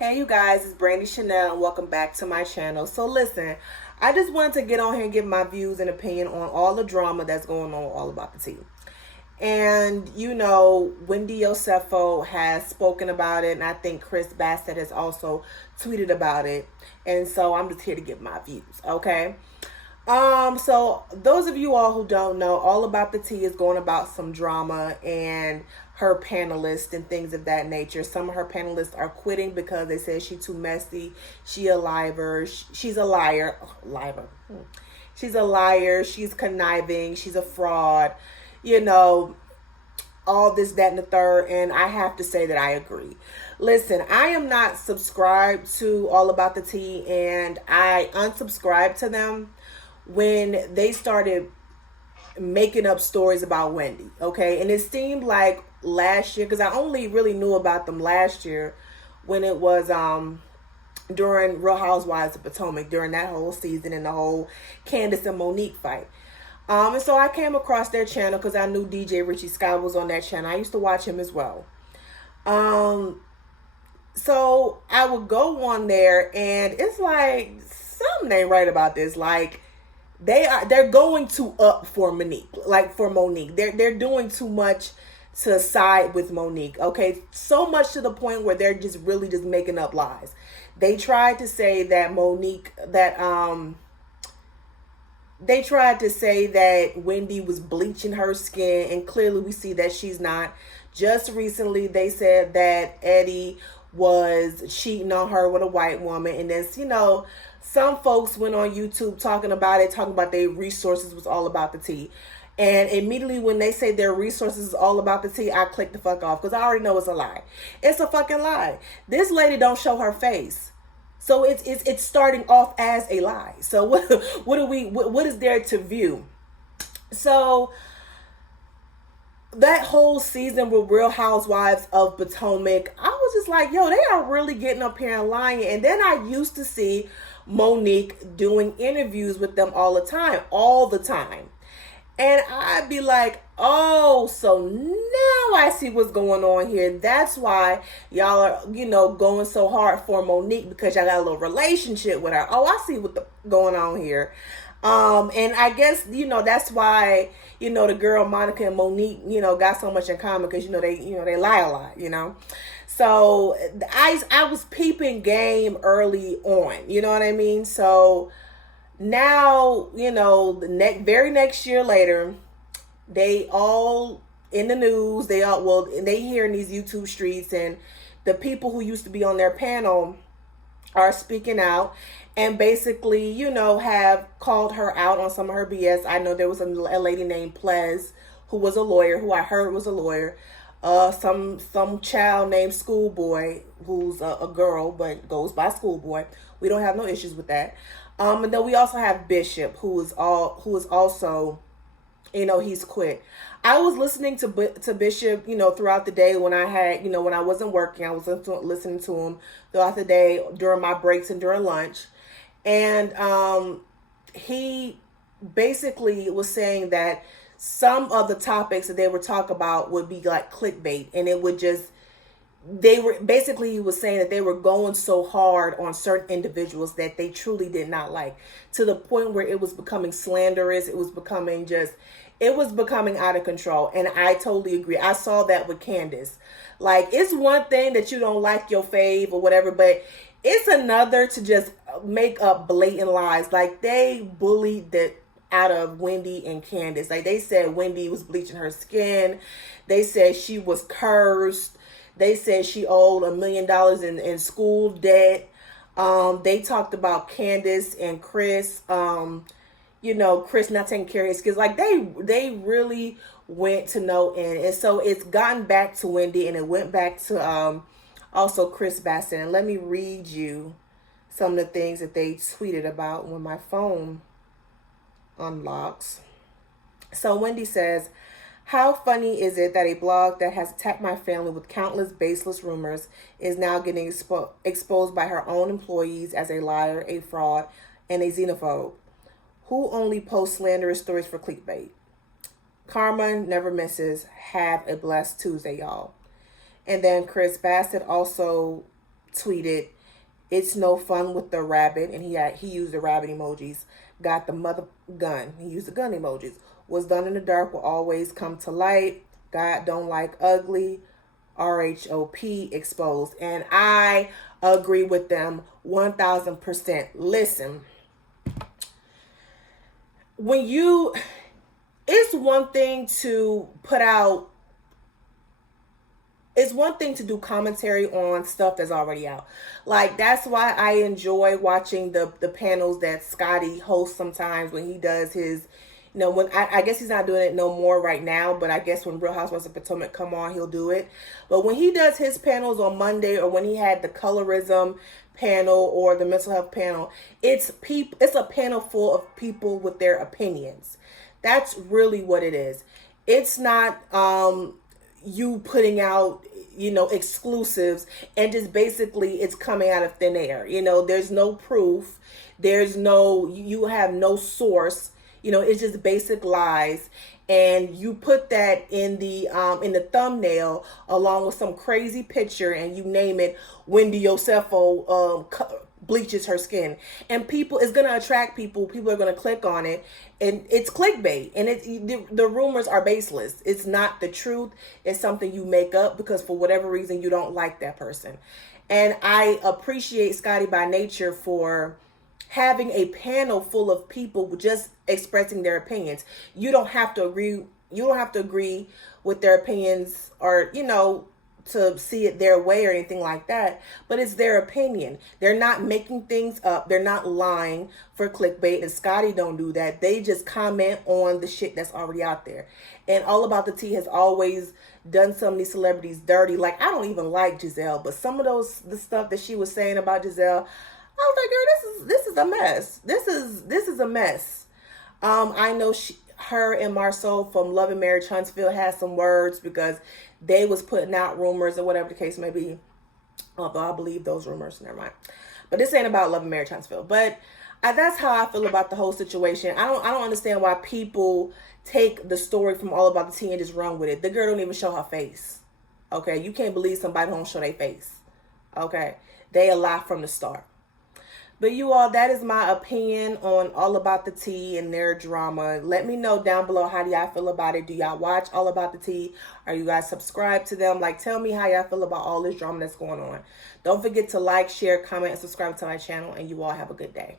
Hey you guys, it's Brandy Chanel and welcome back to my channel. So listen, I just wanted to get on here and give my views and opinion on all the drama that's going on all about the tea. And Wendy Yosefo has spoken about it, and I think Chris Bassett has also tweeted about it. And so I'm just here to give my views, okay? So those of you all who don't know, All About the Tea is going about some drama and her panelists and things of that nature. Some of her panelists are quitting because they said she's too messy. She's a liar. She's a liar. She's a liar. She's conniving. She's a fraud. You know, all this, that, and the third. And I have to say that I agree. Listen, I am not subscribed to All About the Tea, and I unsubscribed to them when they started making up stories about Wendy, okay? And it seemed like last year, because I only really knew about them last year when it was during Real Housewives of Potomac, during that whole season and the whole Candace and Monique fight. And so I came across their channel because I knew DJ Richie Scott was on that channel. I used to watch him as well. So I would go on there and it's like something ain't right about this. Like they're going too up for Monique. Like for Monique. They're doing too much to side with Monique. Okay. So much to the point where they're just really just making up lies. They tried to say that they tried to say that Wendy was bleaching her skin, and clearly we see that she's not. Just recently they said that Eddie was cheating on her with a white woman, and then some folks went on YouTube talking about their resources was all about the tea. And immediately when they say their resources is all about the tea, I click the fuck off because I already know it's a lie. It's a fucking lie. This lady don't show her face. So it's starting off as a lie. So what is there to view? So that whole season with Real Housewives of Potomac, I was just like, yo, they are really getting up here and lying. And then I used to see Monique doing interviews with them all the time. And I'd be like, oh, so now I see what's going on here. That's why y'all are, going so hard for Monique, because y'all got a little relationship with her. Oh, I see what's going on here. And I guess, that's why, the girl Monica and Monique, got so much in common because, they lie a lot, So I was peeping game early on, you know what I mean? So now, the very next year later, they all in the news, they hear in these YouTube streets, and the people who used to be on their panel are speaking out and basically, have called her out on some of her BS. I know there was a lady named Plez who was a lawyer, who I heard was a lawyer. Some child named Schoolboy, who's a girl but goes by Schoolboy. We don't have no issues with that. And then we also have Bishop, who is also, he's quit. I was listening to Bishop, throughout the day when I had, when I wasn't working. I was listening to him throughout the day during my breaks and during lunch. And he basically was saying that some of the topics that they were talking about would be like clickbait, and it would just, he was saying that they were going so hard on certain individuals that they truly did not like, to the point where it was becoming slanderous. It was becoming out of control. And I totally agree. I saw that with Candace. Like, it's one thing that you don't like your fave or whatever, but it's another to just make up blatant lies. Like, they bullied the out of Wendy and Candace. Like, they said Wendy was bleaching her skin. They said she was cursed. They said she owed $1 million in school debt. They talked about Candace and Chris, Chris not taking care of his kids. Like, they really went to no end. And so it's gotten back to Wendy, and it went back to also Chris Bassett. And let me read you some of the things that they tweeted about when my phone unlocks. So Wendy says, how funny is it that a blog that has attacked my family with countless baseless rumors is now getting exposed by her own employees as a liar, a fraud, and a xenophobe who only posts slanderous stories for clickbait? Karma never misses. Have a blessed Tuesday, y'all. And then Chris Bassett also tweeted, "It's no fun with the rabbit," and he used the rabbit emojis. Got the mother gun. He used the gun emojis. "Was done in the dark will always come to light. God don't like ugly. RHOP exposed." And I agree with them 1000%. Listen, when you, it's one thing to put out, it's one thing to do commentary on stuff that's already out. Like, that's why I enjoy watching the panels that Scotty hosts sometimes when he does his, when I guess he's not doing it no more right now, but I guess when Real Housewives of Potomac come on, he'll do it. But when he does his panels on Monday, or when he had the colorism panel or the mental health panel, it's a panel full of people with their opinions. That's really what it is. It's not you putting out exclusives and just basically it's coming out of thin air. There's no proof, you have no source. It's just basic lies, and you put that in the thumbnail along with some crazy picture, and you name it Wendy Yosefo bleaches her skin, and it's gonna attract people. People are gonna click on it, and it's clickbait, and the rumors are baseless. It's not the truth. It's something you make up because for whatever reason you don't like that person. And I appreciate Scotty by Nature for having a panel full of people just expressing their opinions. You don't have to agree. You don't have to agree with their opinions, or to see it their way or anything like that, but it's their opinion. They're not making things up. They're not lying for clickbait, and Scotty don't do that. They just comment on the shit that's already out there. And All About the Tea has always done some of these celebrities dirty. Like, I don't even like Giselle, but some of the stuff that she was saying about Giselle, I was like, girl, this is a mess. This is a mess. I know her and Marceau from Love and Marriage Huntsville had some words because they was putting out rumors or whatever the case may be. Although I believe those rumors, never mind. But this ain't about Love and Marriage Huntsville. But that's how I feel about the whole situation. I don't understand why people take the story from All About the Tea and just run with it. The girl don't even show her face. Okay, you can't believe somebody don't show their face. Okay, they a lie from the start. But you all, that is my opinion on All About the Tea and their drama. Let me know down below, how do y'all feel about it? Do y'all watch All About the Tea? Are you guys subscribed to them? Like, tell me how y'all feel about all this drama that's going on. Don't forget to like, share, comment, and subscribe to my channel. And you all have a good day.